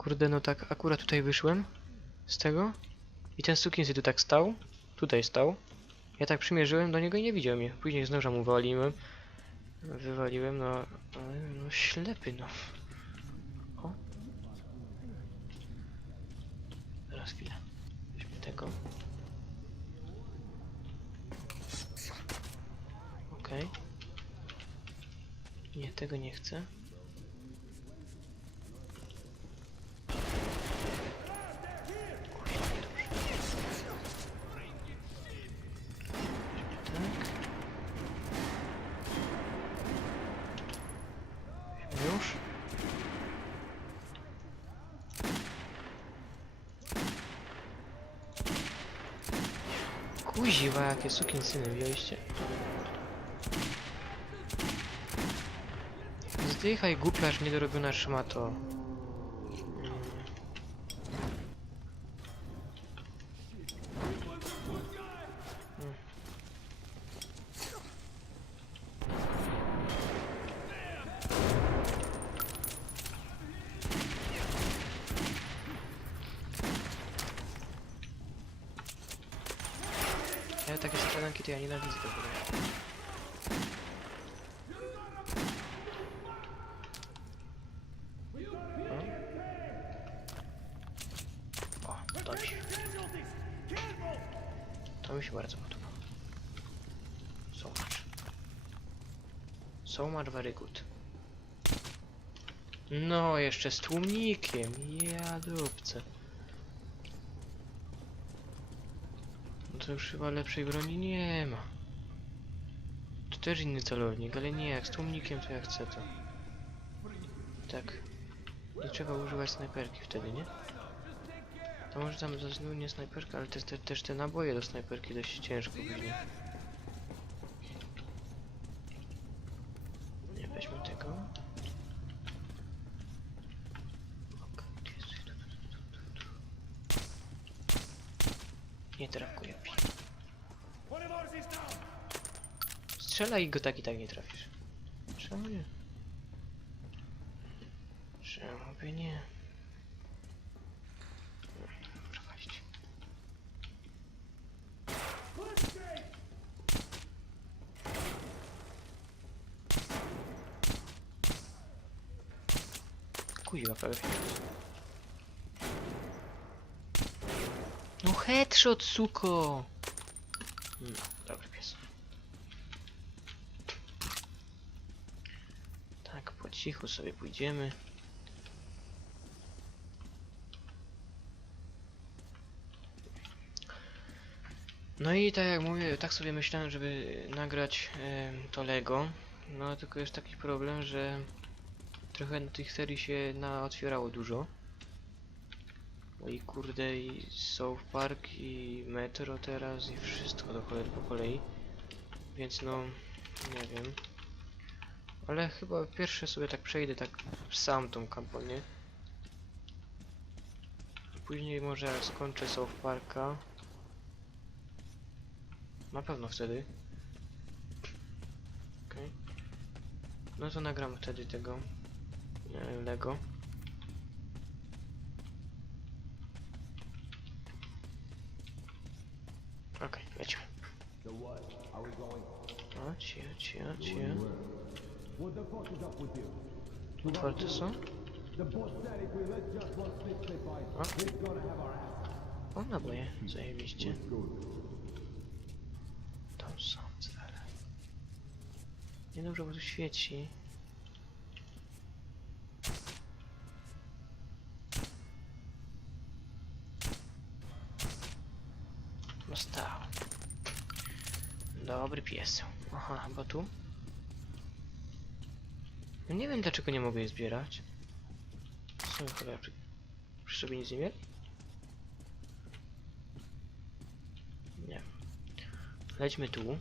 Kurde, no tak akurat tutaj wyszłem z tego i ten sukinsy tu tak stał, tutaj stał. Ja tak przymierzyłem do niego i nie widział mnie. Później z noża mu wywaliłem. Wywaliłem, no, no ślepy, no. O. Zaraz chwilę. Weźmy tego. Okej. Nie, tego nie chcę. Tak. Już? Kuziwa, jakie sukinsyny wzięliście. Zdychaj, głupiarz, niedorobiona szmato. Mm. Mm. Ja takie strzelanki to ja nienawidzę w ogóle. O, to mi się. To mi się bardzo podoba. So much. So much very good. No, jeszcze z tłumnikiem. Ja dupce. No to już chyba lepszej broni nie ma. To też inny celownik, ale nie, jak z tłumnikiem to ja chcę to. Tak. Nie trzeba używać snajperki wtedy, nie? Może tam zaznał nie snajperka, ale te, te, też te naboje do snajperki dość ciężko później. Nie, weźmy tego. Nie trakuję pi. Strzelaj i go tak i tak nie trafisz. Czemu nie? Czemu by nie? No headshot, suko! No, dobry pies. Tak, po cichu sobie pójdziemy. No i tak jak mówię, tak sobie myślałem, żeby nagrać em, to Lego. No tylko jest taki problem, że trochę tych serii się na otwierało dużo. No i kurde i South Park i Metro teraz i wszystko do po kolei. Więc no, nie wiem. Ale chyba pierwsze sobie tak przejdę tak sam tą kampanię. Później może skończę South Parka. Na pewno wtedy. Okej. No to nagram wtedy tego Lego. Okej, lecimy. O, the fuck is up with you? Otwarte są? Ass. O, naboje, zajebiście. Tam są cele. Niedobrze, bo tu świeci. Dobry pies. Aha, bo tu? No nie wiem dlaczego nie mogę je zbierać. Są chyba przy, przy sobie nic nie mieli? Nie. Lećmy tu.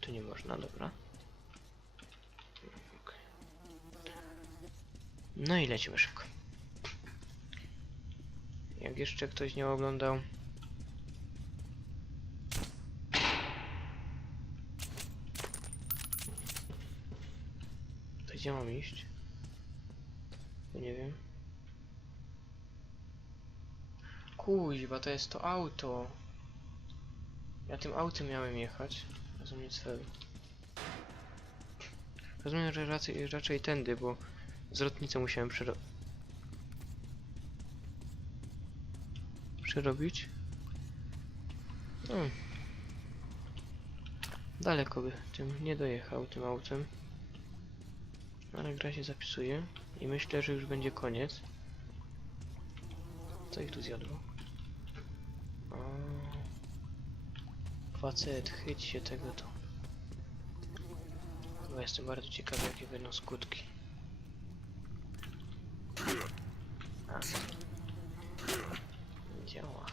Tu nie można, dobra. No i lecimy szybko. Jak jeszcze ktoś nie oglądał. Gdzie mam iść? To nie wiem. Kuźwa, to jest to auto. Ja tym autem miałem jechać. Rozumiem celu. Rozumiem, że raczej, raczej tędy, bo zwrotnicę musiałem przero... przerobić. No. Daleko by tym nie dojechał tym autem. Ale gra się zapisuje i myślę, że już będzie koniec. Co ich tu zjadło? O. Facet, chyć się tego to. Chyba jestem bardzo ciekawy jakie będą skutki. A. Działa.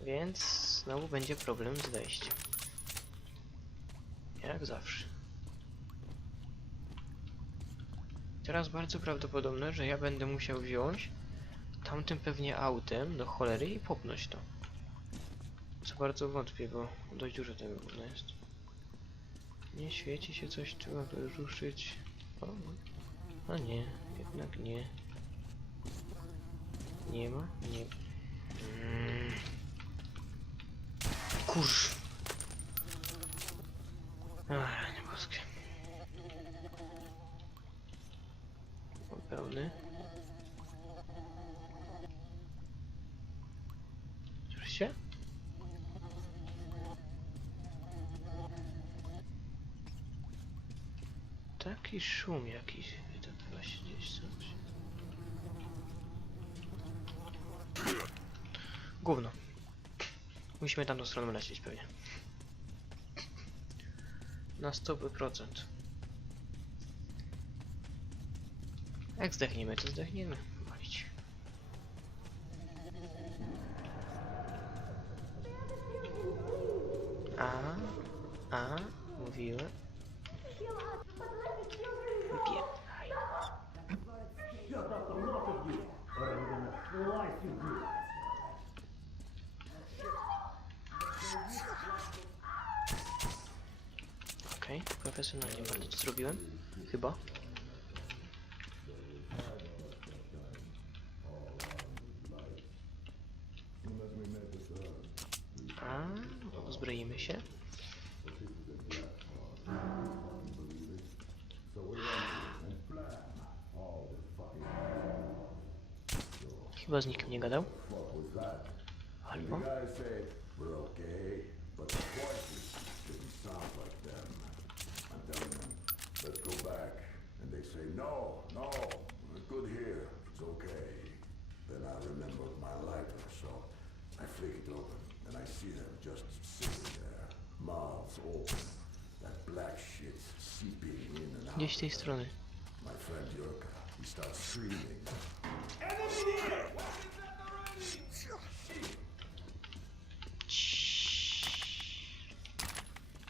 Więc znowu będzie problem z wejściem. Jak zawsze. Teraz bardzo prawdopodobne, że ja będę musiał wziąć tamtym pewnie autem do cholery i popnąć to. Co bardzo wątpię, bo dość dużo tego jest. Nie świeci się coś, trzeba wyruszyć. O, a nie, jednak nie. Nie ma? Nie. Mm. Kurz. Szum jakiś wydobywa się gdzieś coś. Gówno. Musimy tam do strony lecieć pewnie. Na 100%. Jak zdechniemy, to zdechniemy. No, we're good here. It's okay. Then I remember my lighter, so I flick it open, and I see them just sitting Gdzieś z tej strony.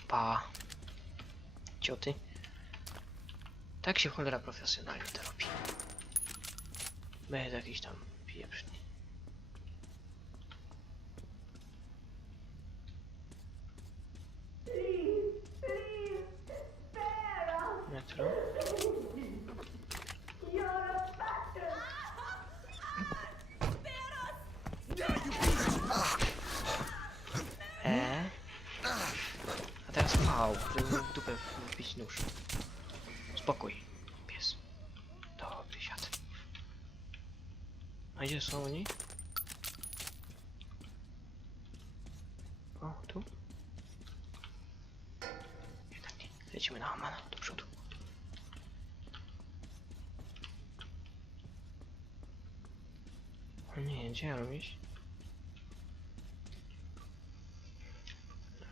Pa. Cioty. Tak się cholera profesjonalnie to robi. Bez jakiś tam pieprzny. Metro. E. Pał, żeby mu dupę wbić nóż. Spokój, pies. Dobry siad. A gdzie są oni? O, tu? Jednak nie. Lecimy na Hamana, do przodu. O nie, gdzie ja mam?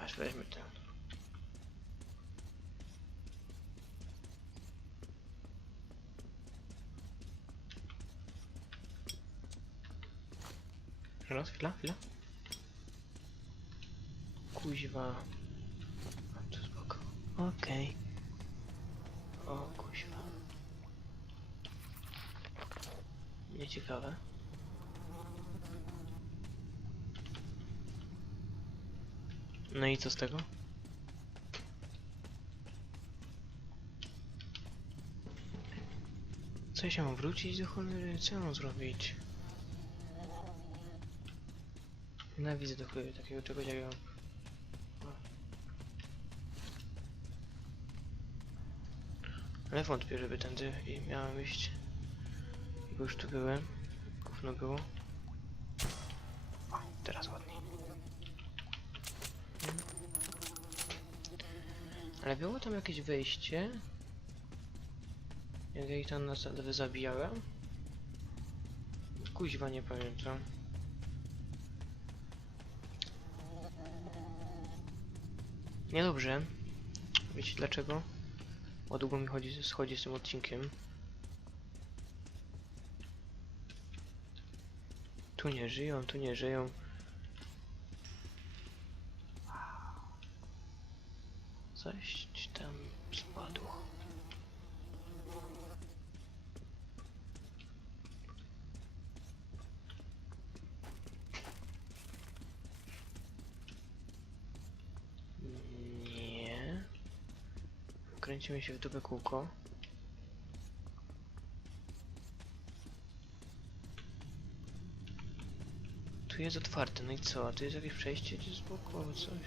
Aż weźmy ten. Raz, chwila, chwila. Kuźwa. Mam tu spoko. Okej. O, kuźwa. Nieciekawe. No i co z tego? Co ja się mam wrócić do cholery? Co ja mam zrobić? Nienawidzę cholery takiego czegoś jak ja. Ale wątpię, żeby tędy i miałem iść. Bo już tu byłem. Gówno było. Teraz ładniej. Mhm. Ale było tam jakieś wejście? Jak ja ich tam na zabijałem? Kuźwa nie pamiętam. Niedobrze. Wiecie dlaczego? Bo długo mi chodzi, schodzi z tym odcinkiem. Tu nie żyją, tu nie żyją. Coś tam spadło. Nie. Kręcimy się w dupę kółko. Tu jest otwarte, no i co? A tu jest jakieś przejście gdzieś z boku albo coś?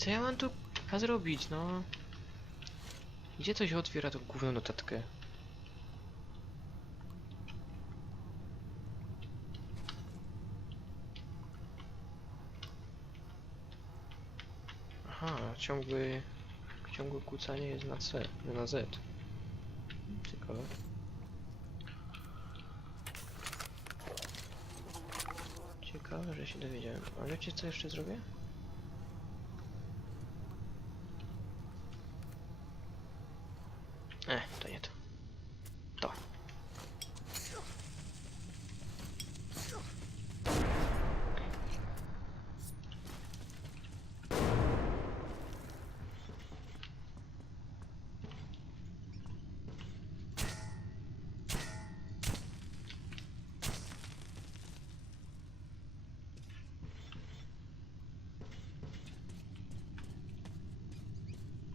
Co ja mam tu zrobić, no? Gdzie się otwiera tą główną notatkę? Aha, ciągły... Ciągłe kłócanie jest na C, na Z. Ciekawe. Ciekawe, że się dowiedziałem. A wiecie co jeszcze zrobię? E, to nie to. To.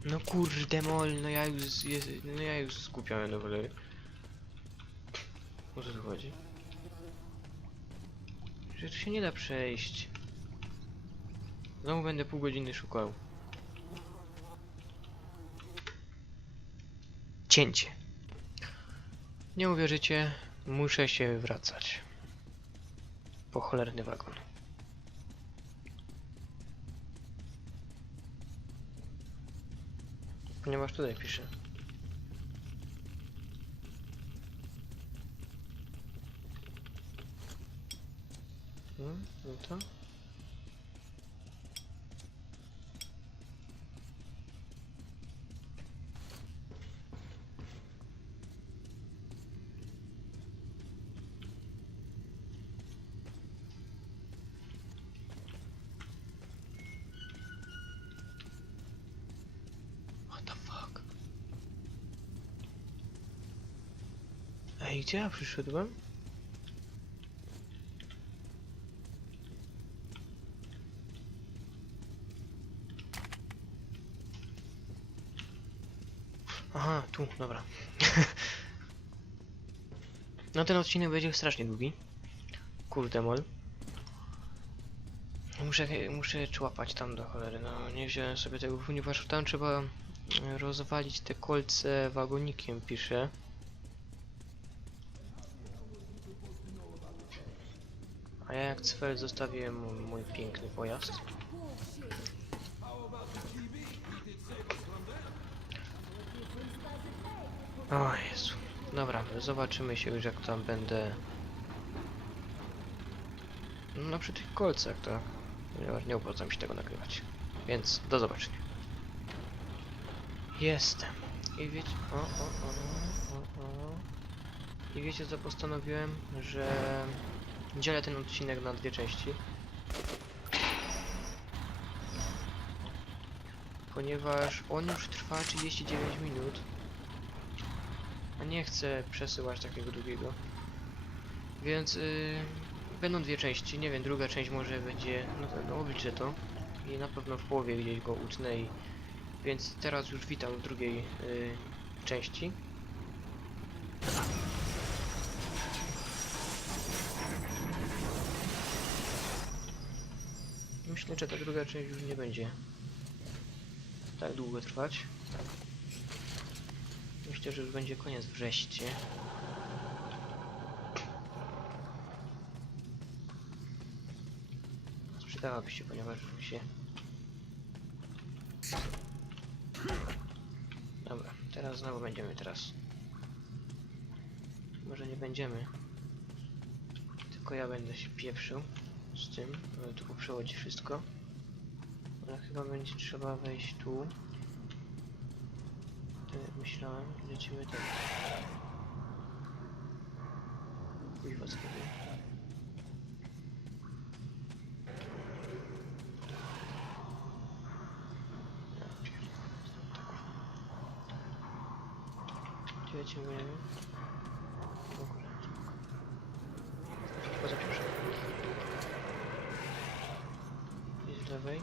No kurde mol, no ja już, jest, no ja już skupiałem do cholery. O co tu chodzi? Że tu się nie da przejść. Znowu będę pół godziny szukał. Cięcie. Nie uwierzycie, muszę się wracać. Po cholerny wagon. Ponieważ tutaj pisze. Hmm, no to? Ej, gdzie ja przyszedłem? Aha, tu, dobra. no ten odcinek będzie strasznie długi. Kurde mol. Muszę, muszę człapać tam do cholery, no nie wziąłem sobie tego, ponieważ tam trzeba rozwalić te kolce wagonikiem, pisze. Jak cfel zostawiłem mój, piękny pojazd. O Jezu. Dobra, zobaczymy się już jak tam będę. No przy tych kolcach, tak? Nie opłaca mi się tego nagrywać. Więc do zobaczenia. Jestem. I wiecie... O, o, o, o, o. I wiecie co postanowiłem? Że dzielę ten odcinek na dwie części. ponieważ on już trwa 39 minut. A nie chcę przesyłać takiego długiego. Więc yy, będą dwie części, nie wiem, druga część może będzie, no, no obliczę to. I na pewno w połowie gdzieś go utnę i... Więc teraz już witam w drugiej yy, części. Że ta druga część już nie będzie tak długo trwać. Myślę, że już będzie koniec wreszcie. Przydałaby się, ponieważ się... Dobra, teraz znowu będziemy teraz. Może nie będziemy. Tylko ja będę się pieprzył z tym, żeby tu przechodzi wszystko. Ale chyba będzie trzeba wejść tu. Tak jak myślałem, lecimy tak. Kuźwa tak. Gdzie? W ogóle. Poza pierwszym. Jest z lewej.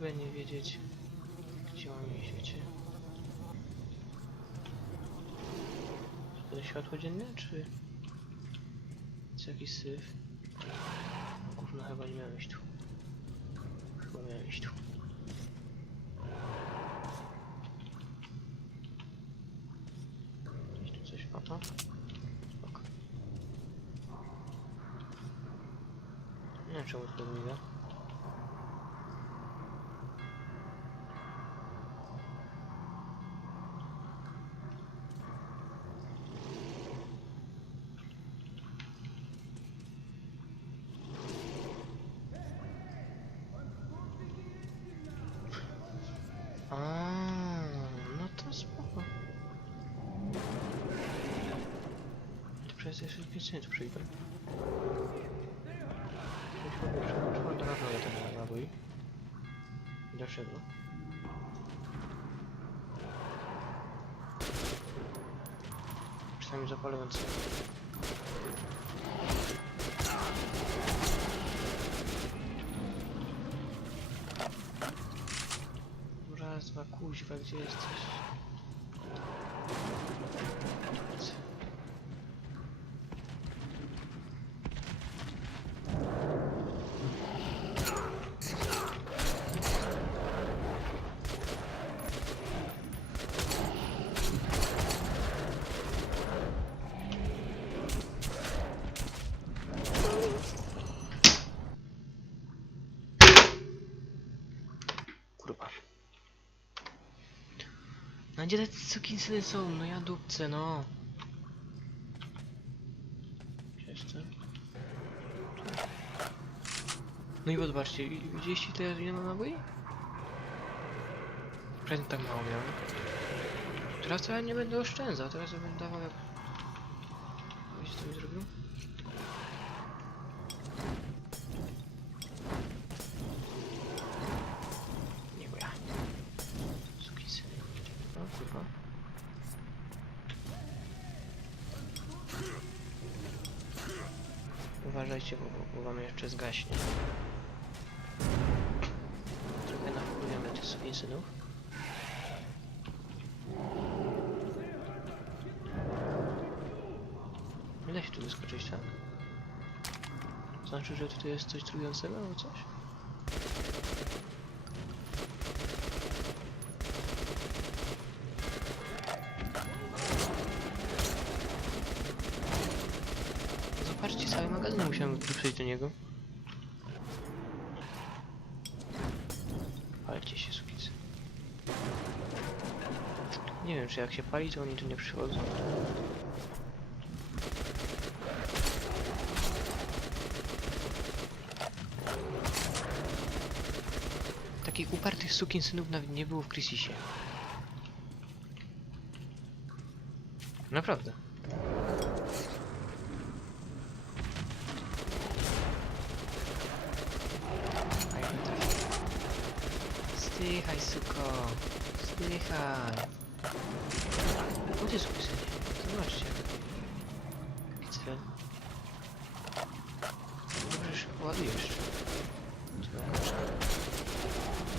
Lubię nie wiedzieć, gdzie mam iść, wiecie. To światło dzienne, czy... Czy jakiś syf? Kurna, chyba nie miałem iść tu. Chyba miałem iść tu. Gdzieś tu coś? Spoko. Nie wiem czemu to miga. 210 przyjdę. Przełączyłem teraz na ten nabój. Dlaczego? No. Przynajmniej zapalający. Raz, dwa, kuźwa, gdzie jesteś? Gdzie te cukinsy są? No ja dupce, no. Jestem. No i zobaczcie, widzieliście teraz ile mam naboi? Wcześniej tak mało miałem. Teraz to ja nie będę oszczędzał, teraz ja będę dawał jak... Wiecie co mi zrobił? Uważajcie, bo, bo, wam jeszcze zgaśnie. Trochę nawpływamy tych sukinsynów. Nie da się tu wyskoczyć, tak? Znaczy, że tutaj jest coś trującego albo coś? Zobaczcie, cały magazyn musiałem wyprzeć do niego. Palcie się, sukicy. Nie wiem, czy jak się pali, to oni tu nie przychodzą. Takich upartych sukinsynów nawet nie było w Krysisie. Naprawdę. A ja nie trafię. Stychaj, suko. Stychaj. Chodź, skurwysynie. Zobaczcie. Ładujesz. Co za kaczka?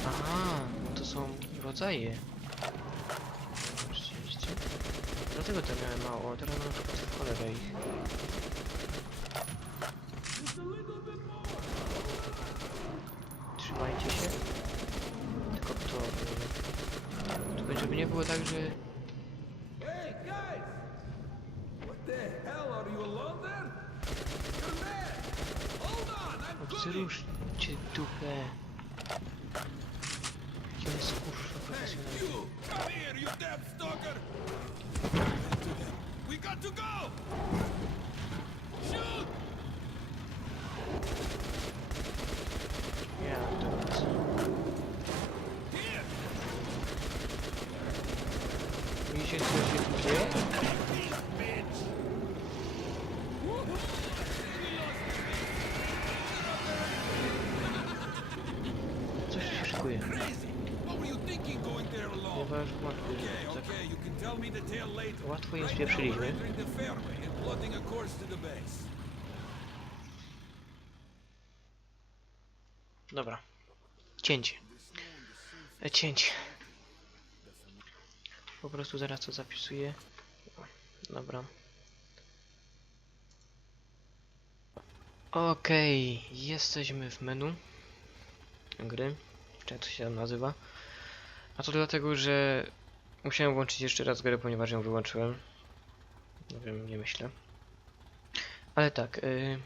Aha, no to są rodzaje. Widzicie? Dlatego to miałem mało, teraz mam w cholerę ich. To the base. Dobra. Cięcie. E, cięcie. Po prostu zaraz to zapisuję. Dobra. Okej, jesteśmy w menu gry, czy jak to się tam nazywa. A to dlatego, że musiałem włączyć jeszcze raz grę, ponieważ ją wyłączyłem. Nie wiem, nie myślę. Ale tak, y,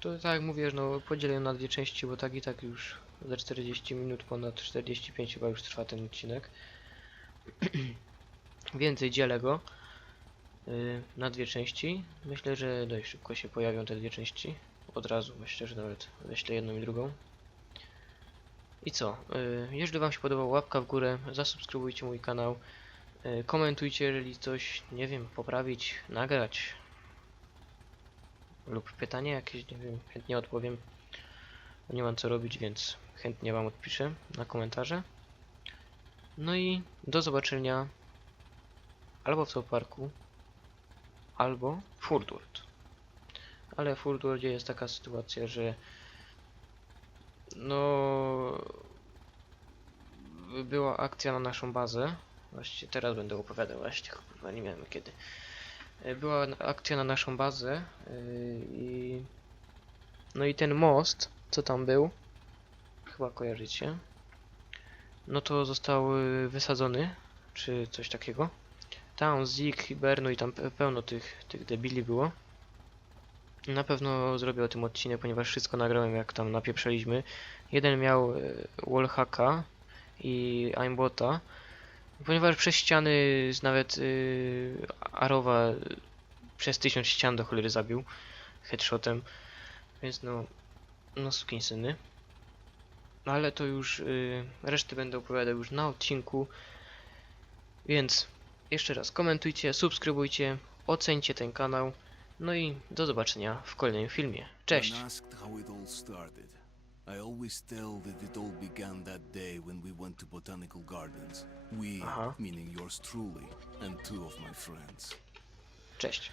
to tak jak mówię, no podzielę na dwie części, bo tak i tak już za 40 minut, ponad 45 chyba już trwa ten odcinek. Więcej dzielę go y, na dwie części. Myślę, że dość szybko się pojawią te dwie części. Od razu myślę, że nawet wyślę jedną i drugą. I co? Y, jeżeli Wam się podobał, łapka w górę, zasubskrybujcie mój kanał. y, Komentujcie, jeżeli coś, nie wiem, poprawić, nagrać, lub pytanie jakieś, nie wiem, chętnie odpowiem. Nie mam co robić, więc chętnie Wam odpiszę na komentarze. No i do zobaczenia albo w Parku, albo w Furdurt. Ale w Furdurdzie jest taka sytuacja, że no była akcja na naszą bazę. Właściwie teraz będę opowiadał, właśnie kurwa nie miałem kiedy. E, Była akcja na naszą bazę yy, i no i ten most, co tam był, chyba kojarzycie, no to został y, wysadzony, czy coś takiego. Tam Zik, Hiberno i tam pe- pełno tych, tych debili było. Na pewno zrobię o tym odcinek, ponieważ wszystko nagrałem jak tam napieprzaliśmy. Jeden miał y, wallhacka i aimbota. Ponieważ przez ściany nawet y, Arowa przez tysiąc ścian do cholery zabił headshotem, więc no, no. No ale to już y, resztę będę opowiadał już na odcinku, więc jeszcze raz komentujcie, subskrybujcie, ocencie ten kanał, no i do zobaczenia w kolejnym filmie. Cześć! I always tell that it all began that day when we went to Botanical Gardens. We, meaning yours truly, and two of my friends. Cześć!